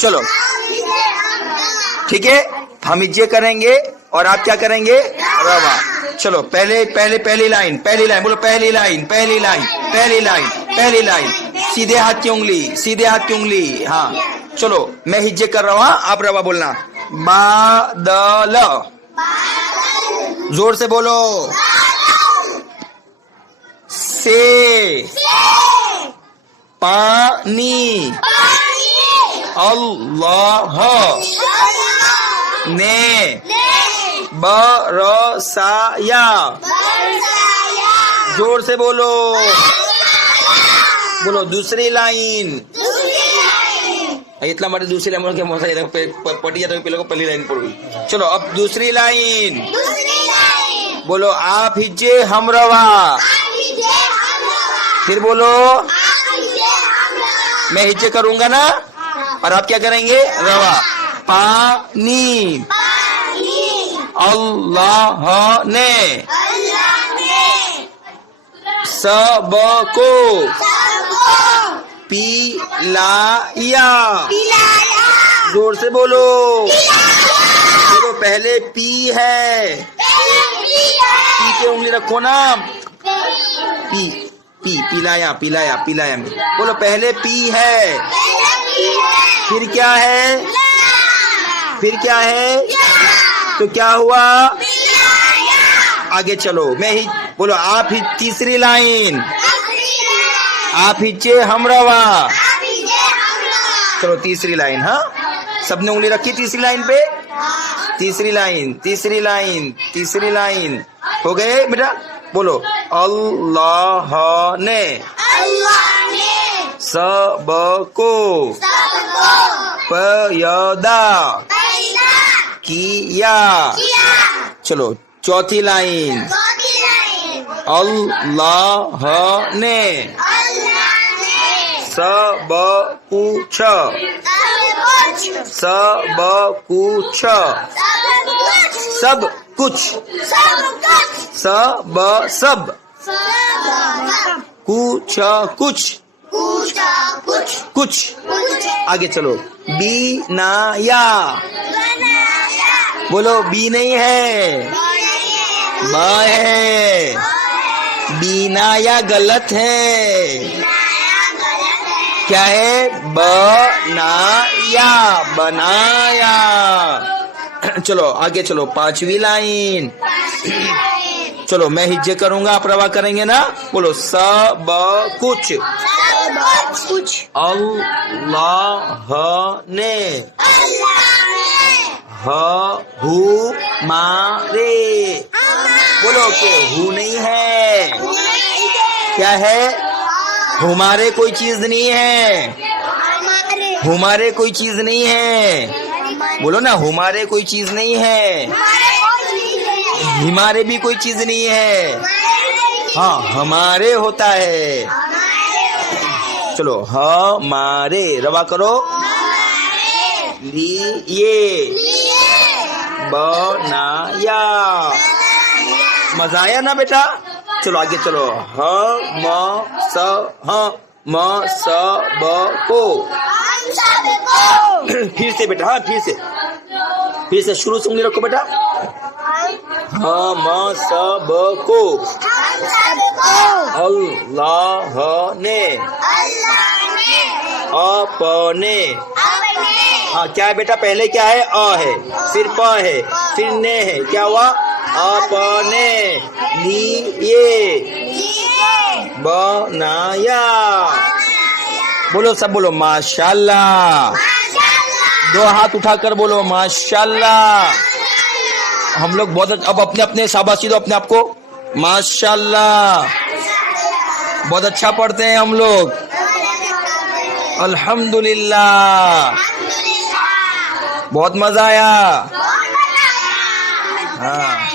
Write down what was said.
चलो ठीक है, हम हिज्जे करेंगे और आप क्या करेंगे, रवा। चलो पहली लाइन बोलो, पहली लाइन सीधे हाथ की उंगली, हाँ। चलो मैं हिज्जे कर रहा हूँ, आप रवा बोलना। बादल, जोर से बोलो। से, पानी, अल्लाह ने बरसाया, जोर से बोलो। दूसरी लाइन, इतना मतलब दूसरी लाइन पढ़ी जाता है, पहली लाइन पढ़ गई। चलो अब दूसरी लाइन बोलो, आप हिज्जे हम रवा। फिर बोलो, मैं हिज्जे करूंगा ना और आप क्या करेंगे, रवा। पानी, अल्लाह ने सबको पिलाया, जोर से बोलो। पहले पी है, पी पे उंगली रखो ना, पिलाया में बोलो। पहले पी है, फिर क्या है, तो क्या हुआ, आगे चलो। मैं ही बोलो, आप ही तीसरी लाइन, आप हिज्जे हम रवा। चलो तीसरी लाइन, हाँ सबने उंगली रखी तीसरी लाइन पे। तीसरी लाइन हो गए बेटा। बोलो, अल्लाह ने सबको पैदा किया। चलो चौथी लाइन, अल्लाह ने सब कुछ कुछ आगे चलो। बीनाया, बोलो बी नहीं है, ब है। बीनाया गलत है, क्या है, बनाया। चलो आगे चलो, पांचवी लाइन। चलो मैं हिज्जे करूंगा, आप रवा करेंगे ना। बोलो, सब कुछ अल्लाह ने हु मारे। बोलो के हु नहीं है, क्या है, हमारे कोई चीज नहीं है, हमारे कोई चीज नहीं है। बोलो ना, हमारे कोई चीज नहीं है, हमारे भी कोई चीज नहीं है, हाँ हमारे होता है। चलो हमारे रवा करो। लिए बनाया, मजा आया ना बेटा। चलो आगे चलो, म सब को। फिर से बेटा, हाँ फिर से शुरू से उंगली रखो बेटा। हम सब को अल्लाह ने अपने। हाँ क्या है बेटा, पहले क्या है, अ है, फिर प है, फिर ने है, क्या हुआ, अपने लिए बनाया। बोलो सब बोलो, माशाल्लाह। दो हाथ उठाकर बोलो माशाल्लाह। हम लोग बहुत, अब अपने अपने शाबाशी दो अपने आप को। माशाल्लाह, बहुत अच्छा पढ़ते हैं हम लोग। अल्हम्दुलिल्लाह, बहुत मजा आया। हाँ